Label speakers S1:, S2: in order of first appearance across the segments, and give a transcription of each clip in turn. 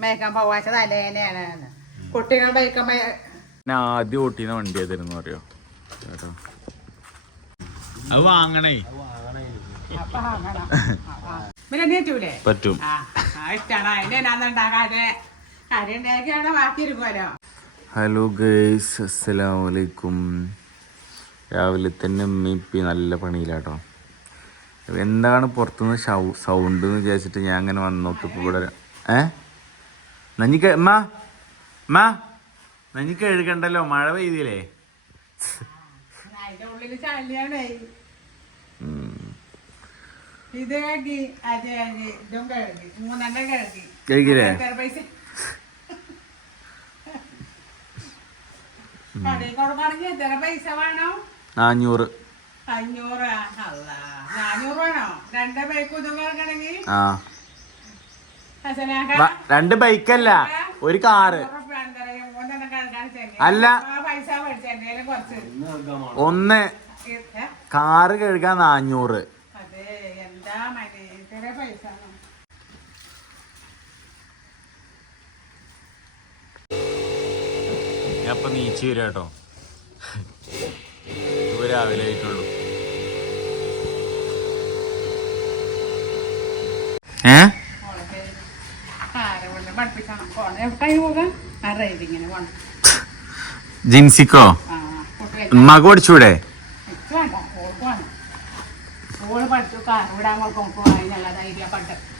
S1: മേക്കാൻ പോവാച്ച തലേനെയാണ് കുട്ടികൾ ബൈക്കാൻ
S2: ഞാൻ ആദ്യം ഓട്ടിന വണ്ടി ഏതായിരുന്നു അറിയോ? കേട്ടോ അത് വാങ്ങണേ. പറ്റും. ഹലോ ഗേസ് അസ്സലാമു അലൈക്കും രാവിലെ തന്നെ ഉമ്മിപ്പി നല്ല പണിയിലാട്ടോ. എന്താണ് പുറത്തുനിന്ന് സൗണ്ട് എന്ന് വിചാരിച്ചിട്ട് ഞാൻ അങ്ങനെ വന്നോട്ട് നോക്കിയപ്പോൾ ഇവിടെ ഏ? നഞ്ഞിക്ക അമ്മ അമ്മ നഞ്ഞി എഴുകണ്ടല്ലോ മഴ പെയ്തില്ലേ.
S1: ഇത് കഴുകി അത് കഴുകി ഇതും കഴുകി മൂന്നെണ്ണം കഴുകി.
S2: കഴുകിയില്ലേ?
S1: എത്ര പൈസ അഞ്ഞൂറ്. അല്ല നാനൂറ് വേണോ? രണ്ടേ
S2: ആ. രണ്ട് ബൈക്കല്ല ഒരു കാറ്. അല്ല. ഒന്ന്? കാറ് കഴുകാൻ നാഞ്ഞൂറ് ഇപ്പൊ നീച്ച് വരാം കേട്ടോ. ഇപ്പൊ രാവിലെ ആയിട്ടുള്ളൂ. ഏ?
S1: കാറ് കൊണ്ട് പഠിപ്പിക്കണം. പോണം. എവിടേക്കായി പോകാം ആ റൈഡിങ്ങിന് പോണം.
S2: ജിൻസിക്കോ? ഉമ്മക്ക് പഠിച്ചൂടെ?
S1: ഓൾ പഠിച്ചു. കാറ് വിടാൻ കൊടുക്കും പോകാനുള്ള ധൈര്യം പണ്ട്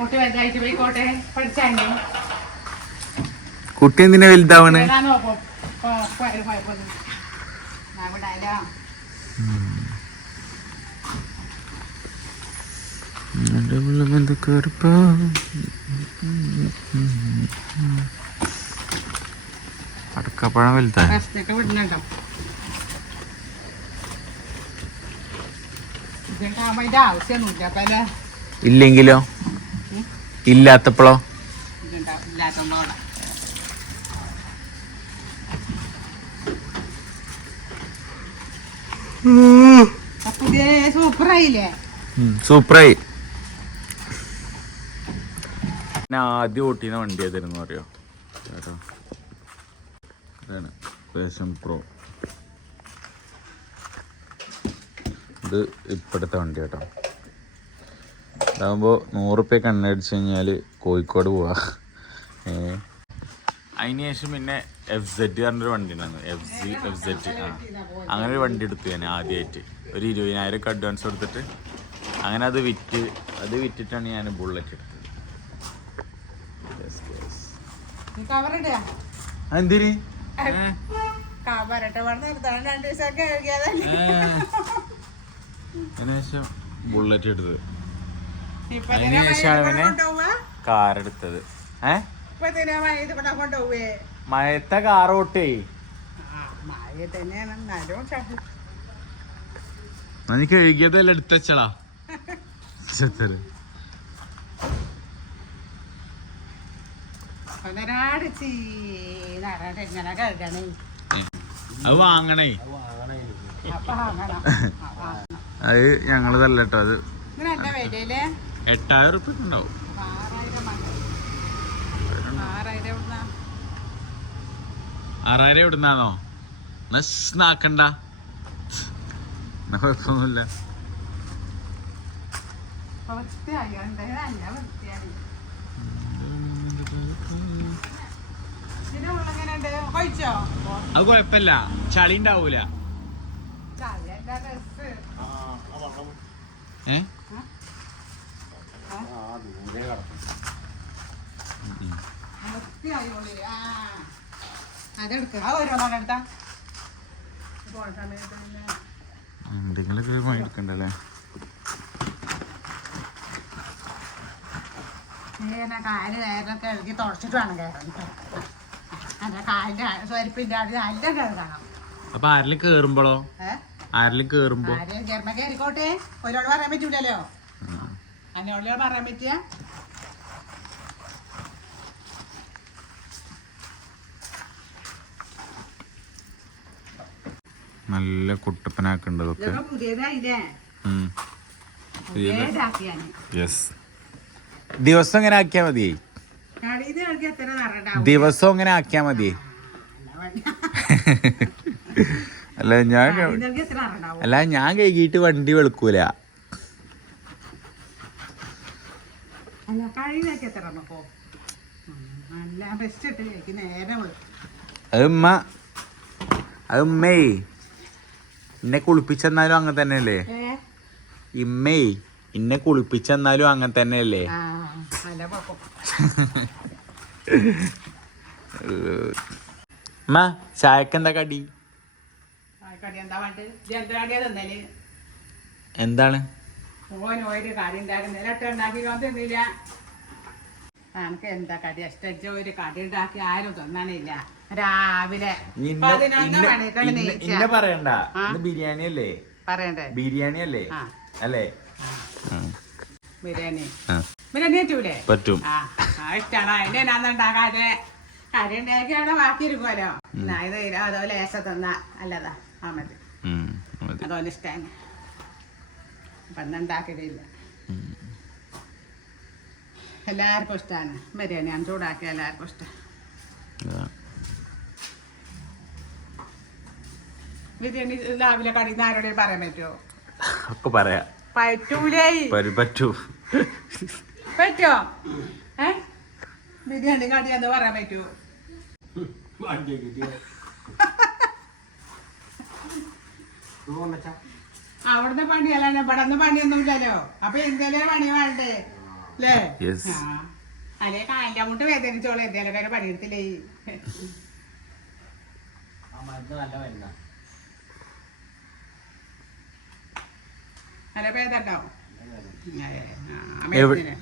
S1: കുട്ടി വലുതായിട്ട് പോയിക്കോട്ടെ. പഠിച്ചേ
S2: കുട്ടി എന്തിനാ വലുതാവണേ?
S1: നോക്കും. അപ്പൊ വലുതാ
S2: ഇല്ലെങ്കിലോ? ഇല്ലാത്തപ്പോഴോ?
S1: സൂപ്പറായില്ലേ?
S2: സൂപ്പറായി ഞാൻ ആദ്യം ഓട്ടിന വണ്ടി ഏതായിരുന്നു അറിയോ? ചേട്ടാ ഇതാണ് പേഷൻ പ്രോ ഇത് ഇപ്പോഴത്തെ വണ്ടി കേട്ടോ. ഇതാകുമ്പോൾ നൂറുപ്യ കണ്ണടിച്ച് കഴിഞ്ഞാൽ കോഴിക്കോട് പോവാ. അതിന് ശേഷം പിന്നെ എഫ് സെഡ് പറഞ്ഞൊരു വണ്ടി ഉണ്ടായിരുന്നു. എഫ് സി എഫ് സെഡ് ആ. അങ്ങനെ ഒരു വണ്ടി എടുത്തു ഞാൻ ആദ്യമായിട്ട് ഒരു ഇരുപതിനായിരം ഒക്കെ അഡ്വാൻസ് കൊടുത്തിട്ട്. അങ്ങനെ അത് വിറ്റ് അത് വിറ്റിട്ടാണ് ഞാൻ ബുള്ളറ്റ് എടുത്തത് അതിനുശേഷം ബുള്ളറ്റ് എടുത്തത്
S1: അതിനുശേഷം
S2: അവനെ- കാർ എടുത്തത്. ഏ? മഴത്തെ കാർ ഓട്ടേ.
S1: ആ മഴ തന്നെയാണ്. എന്നാലും
S2: അത് വാങ്ങണേ. അത് ഞങ്ങൾ തല്ലട്ടോ അത് എട്ടായിരം ഉറുപ്പ്യ ഉണ്ടാവും.
S1: ആറായിരം
S2: എവിടുന്നാണോ നന്നാക്കണ്ട എന്നാ കുഴപ്പമൊന്നുമില്ല
S1: വൃത്തിയായി. നല്ല
S2: അത് കൊഴപ്പല്ല ചളി ഉണ്ടാവൂല. ഏ?
S1: വൃത്തിയായി ഉള്ളിൽ ആ അതെടുക്കുക ആ ഓരോന്നാണ് എടുത്താ പോണ സമയത്ത് പിന്നെ
S2: എന്തെങ്കിലുമൊക്കെ പണി എടുക്കണ്ടല്ലേ
S1: ഇങ്ങനെ കാൽ കയറൊക്കെ ഇളകി തുടച്ചിട്ട് വേണം കയറാൻ. അല്ല കാലിന്റെ സ്വരിപ്പിന്റെ അത് നല്ല കയറണം.
S2: അപ്പൊ ആരിലും കേറുമ്പോഴോ ആരിലും കേറുമ്പോ?
S1: ആര്? ഗർമ്മ കയറിക്കോട്ടെ. ഒരാളോട് പറയാൻ പറ്റൂലല്ലോ. എന്നോട് പറയാൻ പറ്റിയ?
S2: നല്ല കുട്ടപ്പനാക്കുണ്ട് ഇതൊക്കെ
S1: പുതിയതായില്ലേ?
S2: യെസ് ദിവസം ഇങ്ങനെ ആക്കിയാ മതി. ദിവസം ഇങ്ങനെ ആക്കിയാ മതി. അല്ല ഞാൻ അല്ല ഞാൻ കഴുകിയിട്ട് വണ്ടി വെളുക്കൂല.
S1: അതുമ്മേ എത്ര നമുക്കോ നല്ല ബെസ്റ്റ് ഇട്ട് നേരെ വെളുക്കും.
S2: അത് ഉമ്മ അത് ഉമ്മേ എന്നെ കുളിപ്പിച്ചെന്നാലും അങ്ങനെ തന്നെയല്ലേ? ഇമ്മേ എന്നെ കുളിപ്പിച്ചെന്നാലും അങ്ങനെ തന്നെയല്ലേ? ചായക്ക് എന്താ കടി? എന്താണ്?
S1: നമുക്ക് എന്താ കടി? ഒരു കടി ഉണ്ടാക്കി ആരും തിന്നണില്ല. രാവിലെ
S2: ഇന്നെ പറയണ്ട. ബിരിയാണി അല്ലേ?
S1: പറയണ്ടേ?
S2: ബിരിയാണി അല്ലേ? അല്ലേ?
S1: ബിരിയാണി. പറ്റൂലേ
S2: പറ്റും.
S1: അതിന്റെ ബാക്കി ഇരിക്കുമല്ലോ ഇത് അതോ ലേശ തിന്ന അല്ലതാ ആ മതി. ഇഷ്ടമാണ് അപ്പം എല്ലാവർക്കും ഇഷ്ടമാണ് ബിരിയാണി ഞാൻ ചൂടാക്കി എല്ലാവർക്കും ഇഷ്ടം. ബിരിയാണി രാവിലെ കടി ആരോടെ പറയാൻ പറ്റുമോ
S2: ഒക്കെ പറയാ.
S1: പറ്റൂലേ
S2: പറ്റൂ.
S1: പറ്റോ ഏ? ബിരിയാണി കടി എന്ന് പറയാൻ പറ്റുമോ അവിടുന്ന് പണിയല്ല ഇവിടെ നിന്ന് പണിയൊന്നും ഇല്ലല്ലോ അപ്പൊ എന്തേലും പണി വേണ്ടേ? അല്ലേ. അല്ലേ കാലിന്റെ മുട്ട് വേദനിച്ചോളൂ എന്തേലും പേര് പണിയെടുത്തില്ലേ അല്ല ഭേദണ്ടാവും
S2: എവി-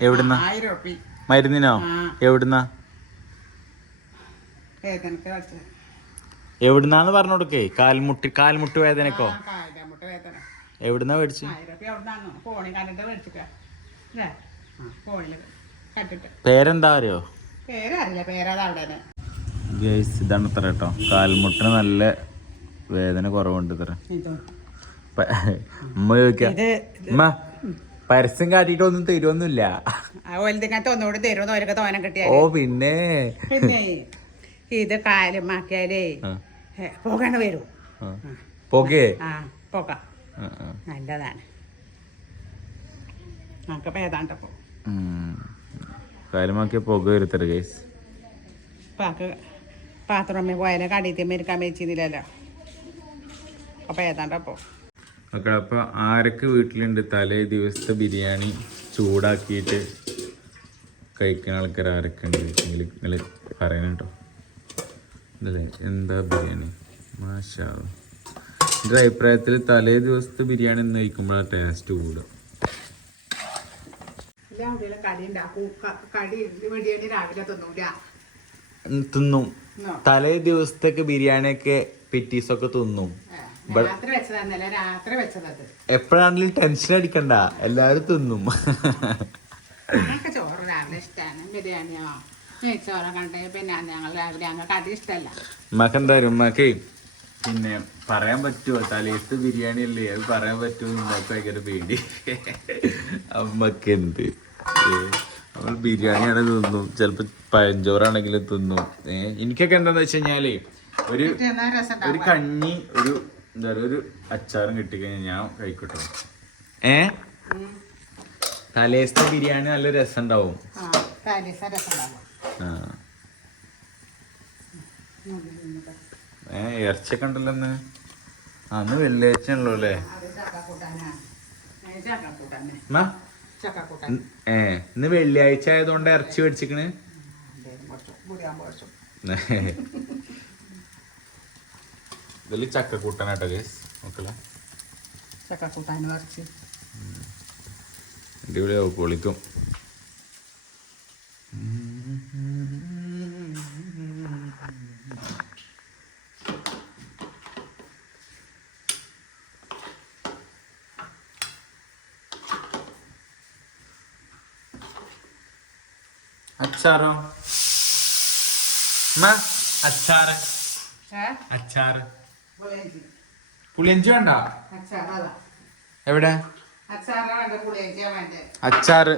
S2: എവിടുന്നാ? മരുന്നിനോ? എവിടുന്ന? എവിടുന്നാന്ന് പറഞ്ഞു കൊടുക്കേ കാൽമുട്ടി കാൽമുട്ട് വേദനക്കോ എവിടുന്ന മേടിച്ചു? പേരെന്താ അറിയോ?
S1: തന്നെ
S2: ഇതാണ് ഇത്ര കേട്ടോ. കാൽമുട്ടിന് നല്ല വേദന കുറവുണ്ട് ഇത്ര. ഉമ്മ ചോദിക്കാം. ഉമ്മ. പരസ്യം കാട്ടിട്ടൊന്നും തരുമൊന്നുമില്ല
S1: ഒലുതിങ്ങനത്തെ ഒന്നുകൂടി തരുമെന്ന് അവരൊക്കെ തോനം കിട്ടിയാൽ
S2: ഓ പിന്നെ.
S1: പിന്നെ ഇത് കാലമാക്കിയാലേ
S2: ആ,
S1: വരൂ.
S2: പോകേ
S1: ആ പോകാം. നല്ലതാണ്. നമുക്ക് പേതാണ്ടപ്പോ
S2: ഉം. കാലുമാക്കിയ പുക വരുത്തര ഗൈസ്
S1: പാക്ക് പാത്രമ്മ പോയാലും കടീത്തി മെരുക്കാൻ വെച്ചിരുന്നില്ലല്ലോ അപ്പൊ ഏതാണ്ടപ്പോ
S2: മക്കളെ അപ്പൊ ആരൊക്കെ വീട്ടിലുണ്ട്? തലേ ദിവസത്തെ ബിരിയാണി ചൂടാക്കിയിട്ട് കഴിക്കുന്ന ആൾക്കാർ ആരൊക്കെ ഉണ്ട്? നിങ്ങൾ നിങ്ങൾ പറയണം കേട്ടോ ഇതല്ലേ എന്താ ബിരിയാണി? മാഷാ എന്റെ അഭിപ്രായത്തിൽ തലേ ദിവസത്തെ ബിരിയാണി എന്ന് കഴിക്കുമ്പോഴാണ് ടേസ്റ്റ് കൂടുക. തിന്നോ? തലേ ദിവസത്തേക്ക് ബിരിയാണിയൊക്കെ പിറ്റീസൊക്കെ തിന്നും. എപ്പോഴാണെങ്കിലും ടെൻഷൻ അടിക്കണ്ട. എല്ലാവരും തിന്നും.
S1: ചോറ് രാവിലെ ഇഷ്ടമാണ് ബിരിയാണിയോ മക്കെന്തായാലും
S2: ഉമ്മക്ക് പിന്നെ പറയാൻ പറ്റുമോ തലേത്ത് ബിരിയാണി അല്ലേ അത് പറയാൻ പറ്റുമോ ഉമ്മക്ക് ഭയങ്കര പേടി. അമ്മയ്ക്ക് എന്ത് നമ്മൾ ബിരിയാണിയാണ് തിന്നും. ചിലപ്പോ പഴഞ്ചോറാണെങ്കിലും തിന്നും. ഏഹ് എനിക്കൊക്കെ എന്താന്ന് വെച്ച് കഴിഞ്ഞാൽ ഒരു ഒരു കഞ്ഞി ഒരു എന്താ പറയുക ഒരു അച്ചാറും കിട്ടിക്കഴിഞ്ഞാൽ ഞാൻ കഴിക്കട്ടോ. ഏ? തലേസ്ഥ ബിരിയാണി നല്ല രസം ഉണ്ടാവും ഏ ഇറച്ചൊക്കെ ഉണ്ടല്ലോ അന്ന് അന്ന് വെള്ളിയാഴ്ച ഉള്ളൂ അല്ലേ?
S1: ഏ, ചക്കക്കൂട്ടാൻ
S2: ഇന്ന് വെള്ളിയാഴ്ച ആയതുകൊണ്ട് ഇറച്ചി മേടിച്ചിക്കണ്? ഇതിൽ ചക്ക കൂട്ടാനാട്ടോ കേസ് നോക്കല
S1: ചക്കക്കൂട്ടാൻ കുറച്ച്
S2: അടിപൊളിയാവും പൊളിക്കും. അച്ചാറോ? അച്ചാറ്. അച്ചാറ്.
S1: പുളിയിഞ്ചി.
S2: വേണ്ട? എവിടെ? അച്ചാറ്.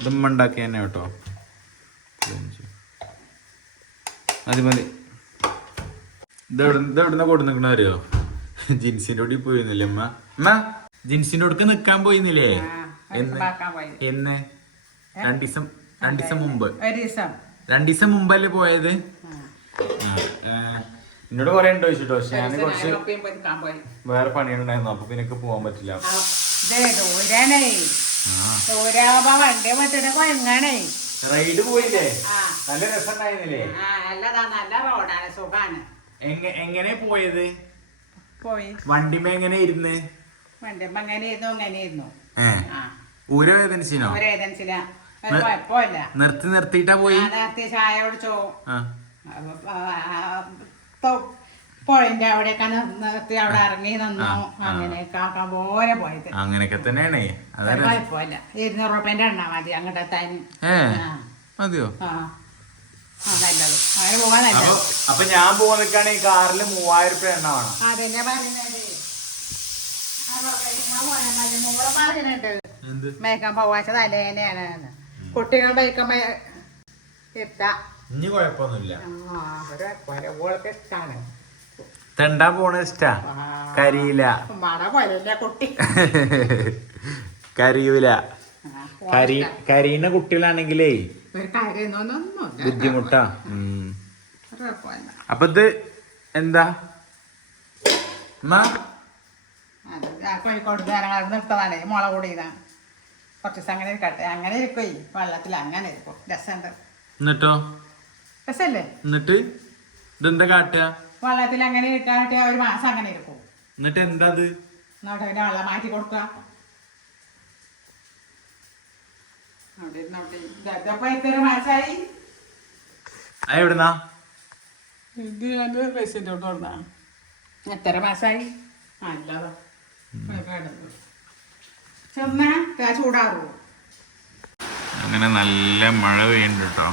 S2: ഇതുമ്മ ഉണ്ടാക്കി തന്നെ കേട്ടോ. മതി. മതി ഇതെവിടെ ഇതെവിടുന്ന കൊടു നിക്കണ അറിയോ? ജിൻസിന്റെ കൂടി പോയിരുന്നില്ലേ അമ്മ അമ്മ ജിൻസിന്റെ കൊടുക്ക് നിക്കാൻ പോയിരുന്നില്ലേ? എന്ന് രണ്ടു ദിവസം രണ്ടു ദിവസം മുമ്പ്.
S1: ഒരു ദിവസം
S2: മുമ്പല്ലേ പോയത്? എന്നോട് കൊറേ ഉണ്ട് ചോദിച്ചിട്ടോ? പക്ഷെ ഞാൻ കുറച്ച് വേറെ പണിയുണ്ടായിരുന്നു അപ്പൊ പിന്നെ പോവാൻ പോകാൻ പറ്റില്ല റൈഡ് പോയില്ലേ? നല്ല രസം ഉണ്ടായിരുന്നില്ലേ
S1: ആ നല്ലതാ നല്ല റോഡാണ് സുഖാണ്.
S2: എങ്ങ- എങ്ങനെ പോയത്?
S1: പോയി.
S2: വണ്ടിമേ എങ്ങനെ ഇരുന്ന്?
S1: വണ്ടി അങ്ങനെ ഇരുന്നു അങ്ങനെ ഇരുന്നു.
S2: ഊര വേദനിച്ചിനോ
S1: ഒരു ഏജൻസില ഒരു കുഴപ്പമില്ല.
S2: നിർത്തി നിർത്തിയിട്ടാ പോയി?
S1: നേരത്തെ ചായ കുടിച്ചോ.
S2: ആ.
S1: പുഴന്റെ അവിടെയൊക്കെ നി- നിർത്തി അവിടെ ഇറങ്ങി നിന്നു.
S2: ആ, ആ.
S1: അങ്ങനെയൊക്കെ ആക്കാൻ പോലെ പോയത്.
S2: അങ്ങനെയൊക്കെ തന്നെയാണേ. അതാ
S1: ഒരു
S2: രസം.
S1: കുഴപ്പമില്ല. ഇരുന്നൂറ് റുപ്യന്റെ എണ്ണ മതി അങ്ങോട്ട് എത്താൻ
S2: ഏ
S1: ആ.
S2: മതിയോ?
S1: ആ. ആ നല്ലത്. അങ്ങനെ പോകാൻ
S2: അപ്പൊ
S1: നല്ലത്.
S2: അപ്പൊ ഞാൻ പോകാൻ നിൽക്കുകയാണെങ്കിൽ കാറിൽ മൂവായിരം രൂപ എണ്ണ വേണം.
S1: അതന്നെ പറയുന്നത്? മോളെ പറയുന്നുണ്ട്
S2: എന്ത്
S1: മേക്കാൻ പോവാച്ച തലേനെയാണ് കുട്ടികൾ ബൈക്കുമ്പോ ഇട്ട
S2: ഇനി കുഴപ്പമൊന്നുമില്ല.
S1: ഓൾക്ക് ഇഷ്ടാണ്.
S2: തെണ്ടാ പോണ ഇഷ്ടാ. കരിയില
S1: മട പോലല്ലേ കുട്ടി.
S2: കരിയൂല. കരി കരിയുന്ന കുട്ടികളാണെങ്കിലേ ബുദ്ധിമുട്ടാ. അപ്പൊ ഇത് എന്താ?
S1: കോഴിക്കോട് നിർത്തതാണ് മുള കൂടിയതാണ് കുറച്ച് ദിവസം അങ്ങനെ ഇരിക്കട്ടെ അങ്ങനെ ഇരിക്കുവേ വെള്ളത്തിൽ അങ്ങനെ ഇരിക്കും രസമുണ്ട്
S2: എന്നിട്ടോ?
S1: രസല്ലേ?
S2: എന്നിട്ട്? ഇതെന്താ കാട്ടുക
S1: വെള്ളത്തിൽ അങ്ങനെ ഇരിക്കാട്ടെ ഒരു മാസം അങ്ങനെ ഇരിക്കും
S2: എന്നിട്ട് എന്താ അത്
S1: എന്നിട്ട് അതിന്റെ വെള്ളം മാറ്റി കൊടുക്കുക. അവിടെ ഇരുന്ന് അവിടെ ഇതപ്പോ ഇത് ഞാൻ എത്ര മാസായി? നല്ലതാ ചെന്നാ
S2: അങ്ങനെ നല്ല മഴ പെയ്യുന്നുണ്ട് കേട്ടോ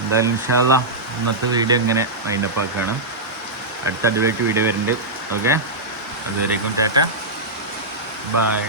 S2: എന്തായാലും ഇൻഷാല്ല ഇന്നത്തെ വീഡിയോ ഇങ്ങനെ വൈൻഡപ്പ് ആക്കുകയാണ് അടുത്ത അടിപൊളിയായിട്ട് വീഡിയോ വരുന്നുണ്ട്. ഓക്കെ അതുവരേക്കും ടാറ്റ. ബൈ